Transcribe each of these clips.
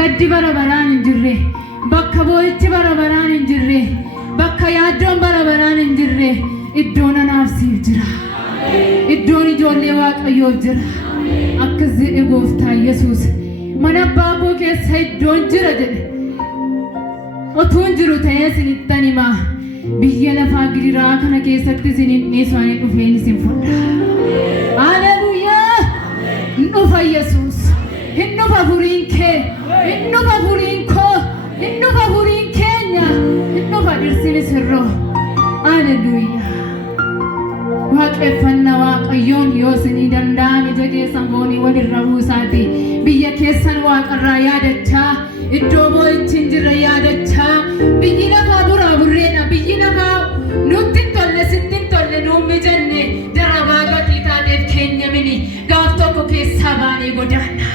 gaddi bara baraan hin jirre, bakka boo'ichi bara baraan hin jirre, bakka yaaddoon bara baraan hin jirre iddoon anaaf siif jira. Iddoon ijoollee Waaqayyoof jira. Akkas jedhe Gooftaan Yesuus. Mana abbaa koo keessa iddoon jira jedhe. Otuun jiru ta'ee isinittan himaa. Biyya lafaa gidiraa kana keessatti isin dhiisu ani dhufeen isin fudha. Haleluuyaa! Hin dhufa Yesuus. Hin dhufa furiin kee. Hin dhufa furiin koo. Hin dhufa furiin keenya. Hin dhufa dhirsi misirroo. Haleluuyaa! Waaqeffannaa Waaqayyoon yoo isinii danda'ame ija keessan foonii walirra buusaati. Biyya keessan Waaqarraa yaadachaa, iddoo boo'ichi hin jirre yaadachaa, biyyi lafaa duraa burreedha. Biyyi lafaa nutti hin tolle, sitti hin tolle, nuun mijanne darabaa gatii taateef keenya mini gaaf tokko keessaa baanee godaanna.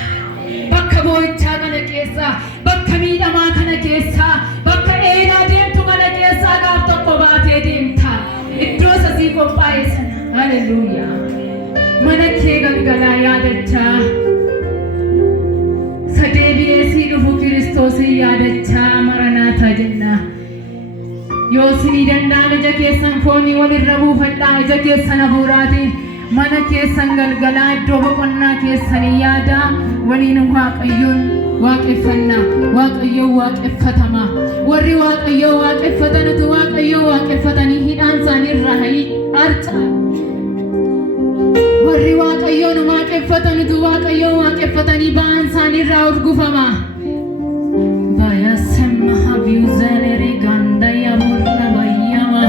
Bakka boo'ichaa kana keessaa, bakka miidhamaa kana keessaa, bakka dheeraa deemtu kana keessaa gaaf tokko baatee deemta. Iddoo sasii qophaa'e sana. Haleluuyaa. Mana kee galgalaa yaadachaa, sadeebi'ee sii dhufu Kiristoosin yaadachaa maranaataa jenna. Yoo isinii danda'an ija keessan foonii walirra buufadhaa, ija keessan hafuuraatiin mana keessan galgalaa iddoo boqonnaa keessanii yaadaa waliin Waaqayyoon waaqeffannaa. Waaqayyoon waaqeffatamaa. Warri Waaqayyoon waaqeffatanitu Waaqayyoon waaqeffatanii hidhaan isaaniirraa harca'a. Warri Waaqayyoon waaqeffatanitu Waaqayyoon waaqeffatanii ba'aan isaaniirraa urgufama. Bayasema habiuzeleri ganda ya murna bayama.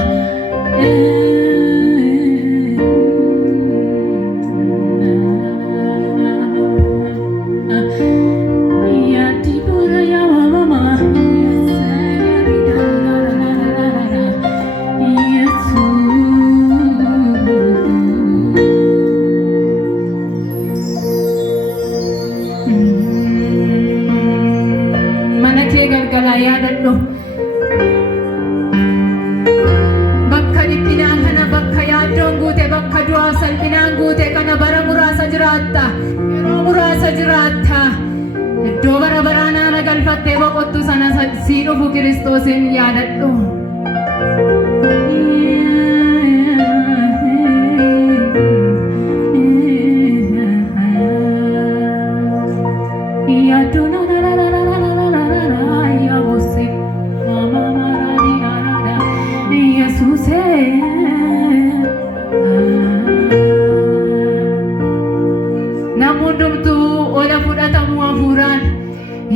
Bakka dhiphinaan kana, bakka yaaddoon guute, bakka du'aa salphinaan guute kana bara muraasa jiraatta. Yeroo muraasa jiraatta. Iddoo bara baraan haala galfattee boqottu sana sii dhufu Kiristoosin yaadadhu.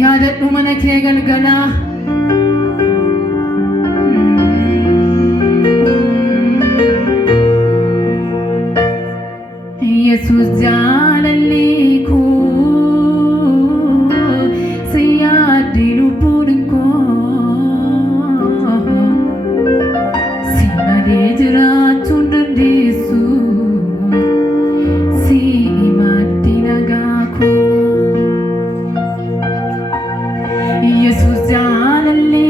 Yaadadhu mana kee galgalaa. Yesuus jaalalli koo si yaaddi lubbuun koo si malee jiraachuu hin dandeessu si maddi nagaa koo. Yesuus jaalalli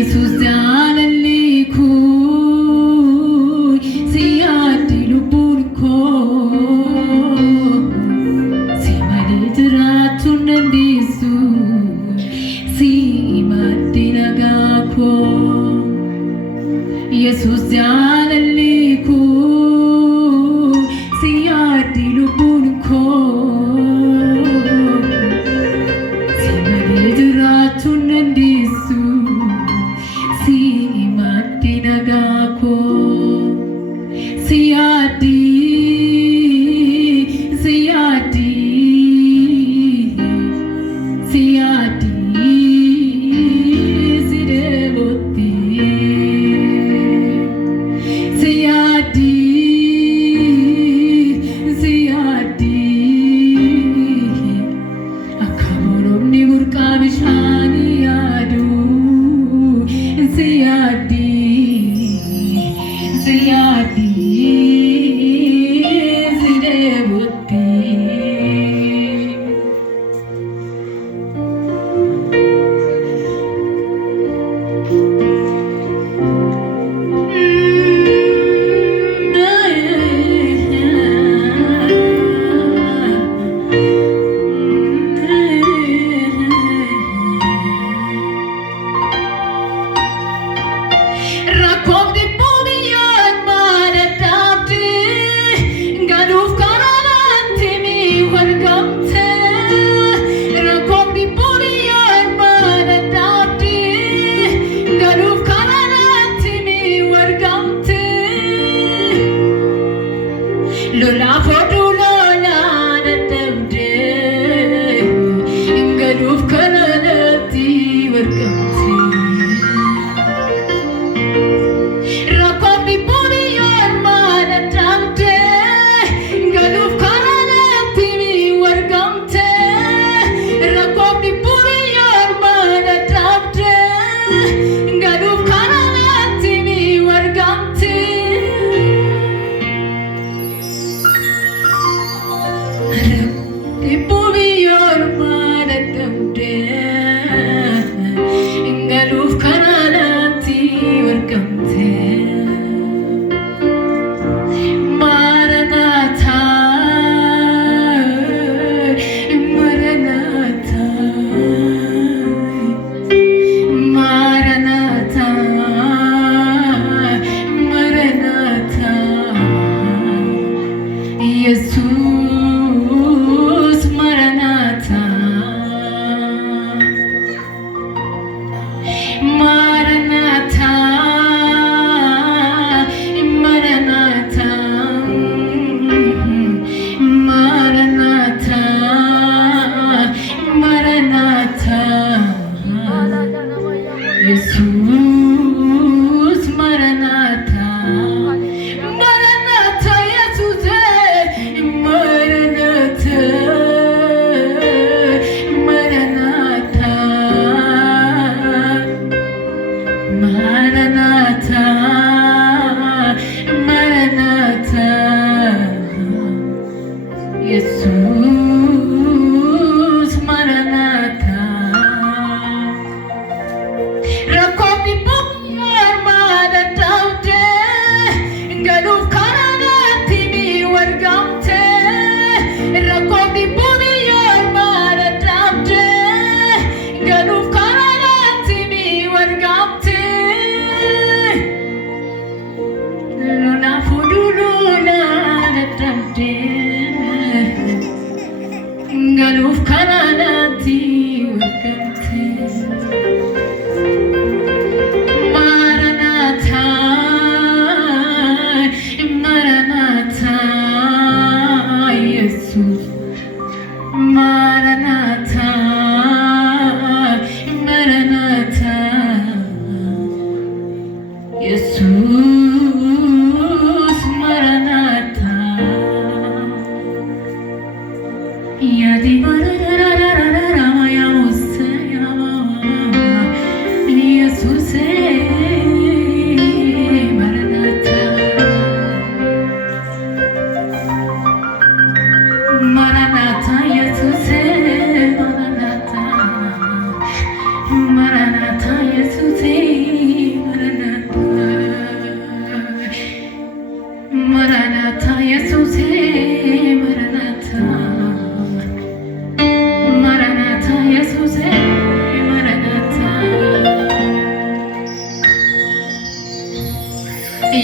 Yesus jaalalliku siyaati lubbuun koo si malee jiraachuun dandeessu si maddi nagaa koo Yesus jaalalliku siyaati lubbuun koo si malee jiraachuun dandeessu si maddi nagaa koo siyaati siyaati siyaati sideebotti siyaati siyaati akka moromni burqaa bishaanii yaadu siyaati siyaati sideebotti Rakkoofni buubiyyaan maana dhaabde galuuf karaanaatti ni wargamte Rakkoofni buubiyyaan maana dhaabde galuuf karaanaatti ni wargamte Lolaaf oduu lolaan addabde galuuf karaanaatti wargamte Rakkoofni buubiyyaan maana dhaabde galuuf karaanaatti ni wargamte Rakkoofni buubiyyaan maana dhaabde galuuf karaanaatti ni wargamte Rakkoofni buubiyyaan maana dhaabde galuuf karaanaatti wargamte Maranatha Maranatha Maranatha Maranatha Jesus Maranatha Maranatha Maranatha Maranatha Maranatha Jesus Maranatha Maranatha Jesus Maranatha Maranatha Maranatha Maranatha Jesus Maranatha Rakkoofni buubiyyaan maana dhaabde galuuf karaanaatti ni wargamte Rakkoofni buubiyyaan maana dhaabde galuuf karaanaatti ni wargamte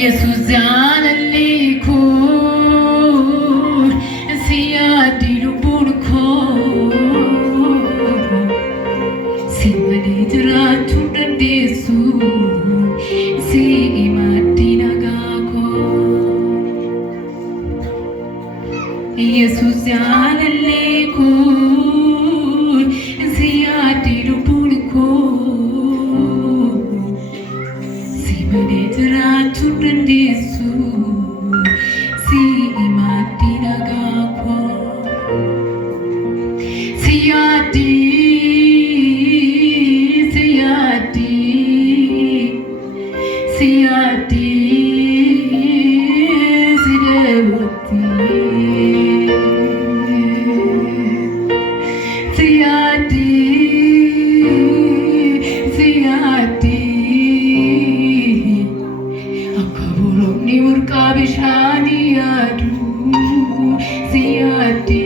Yesus jaalalleekoo si yaaddi lubbuun koo si malee jiraachuu dandeessu si himaddi nagaa koo Yesus jaalalleekoo si yaaddi lubbuun koo si malee jiraachuu dandeessu si himaddi nagaa koo si yaaddi si yaaddi si yaaddi si deewwatti si yaaddi si yaaddi akka bolokni burqaa bishaanii yaadu si yaaddi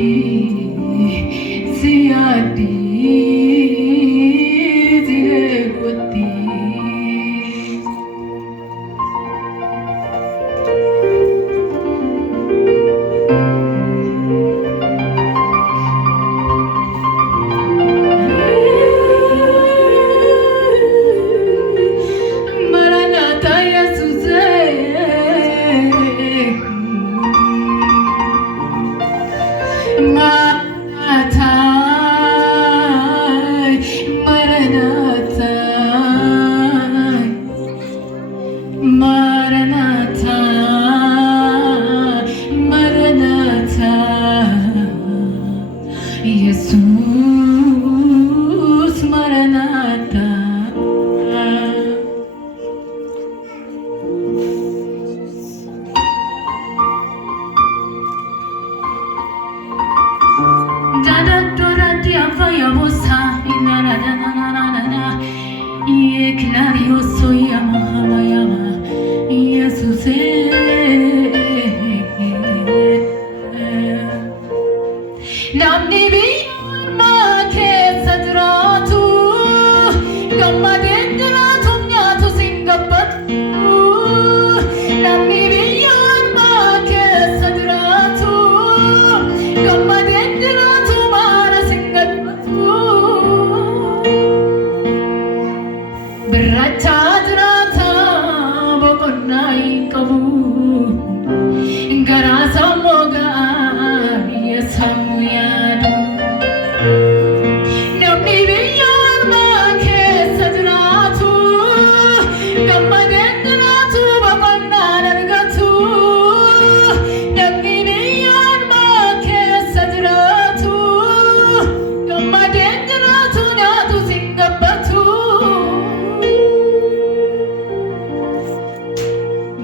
si yaaddi si deewwatti Maranatha Yesuse Maranatha Maranatha Maranatha Maranatha Jesus Maranatha Dadadorati afaya bosa inara na na na na na na Ye clario soy ama yama Jesus Namni biyama keessa jiraatu gammadeen jiraatu nyaatu singabbatu Namni biyama keessa jiraatu gammadeen jiraatu maara singabbatu Birrachaa jiraata boqonnaa hin qabu garaa sammuu gaarii sammuu yaadu Namni biyyooma keessa jiraatu gammadeen jiraatu boqonnaan argatu Namni biyyooma keessa jiraatu gammadeen jiraatu nyaatu singabbatu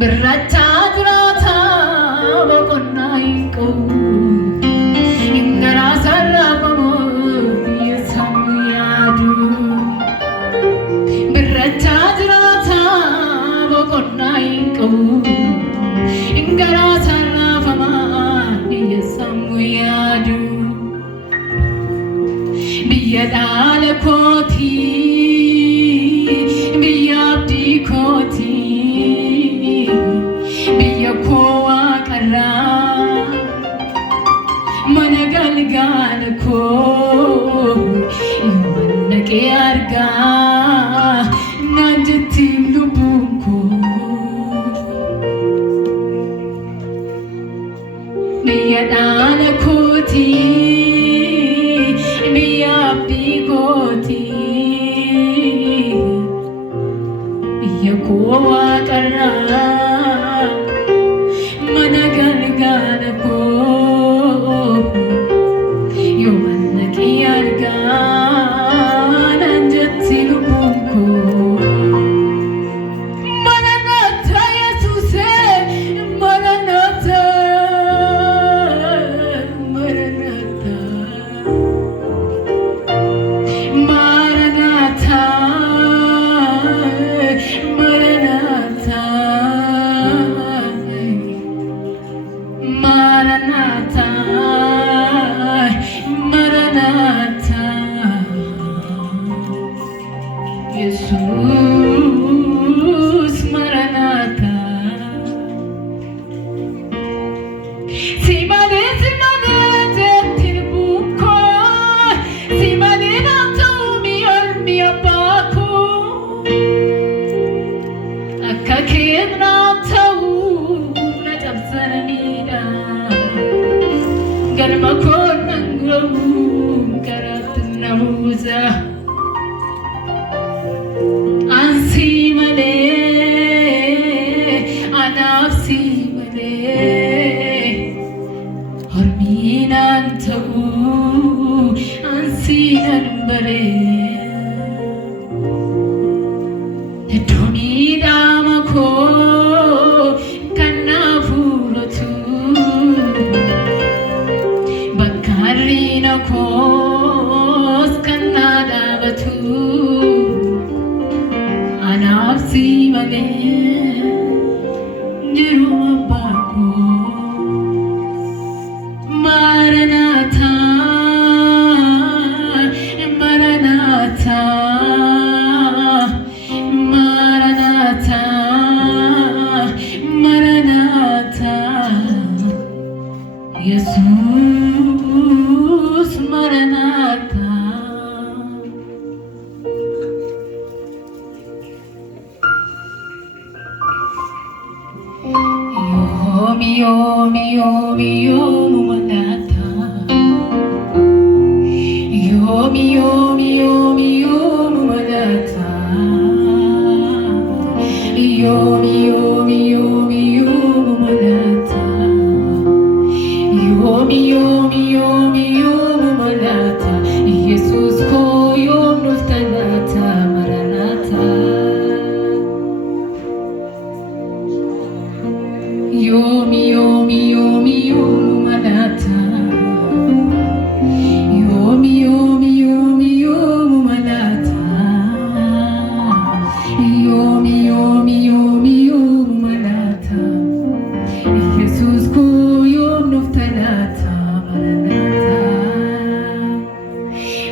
Birrachaa jiraata boqonnaa hin qabu garaa sararafamu sammuu yaadu Birrachaa jiraata boqonnaa hin qabu garaa sararafama sammuu yaadu Biyya dhaala kootii biyya abdii kootii biyya koo waaqarraa mana galgaala koo yoon dhaqee argaa naan jettiin lubbuun koo biyya dhaala kootii biyya abdii kootii biyya koo waaqarraa mana galgaala koo yoon dhaqee argaa naan jettiin lubbuun koo Maranatha Yesuse Maranatha Maranatha Maranatha Maranatha ككيمنا تو نجبسنينا قال ما كنا نقوم كرت النوزة أنسي ملي أنا أفسي ملي هرمينا أنتو أنسينا نبري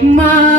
Ma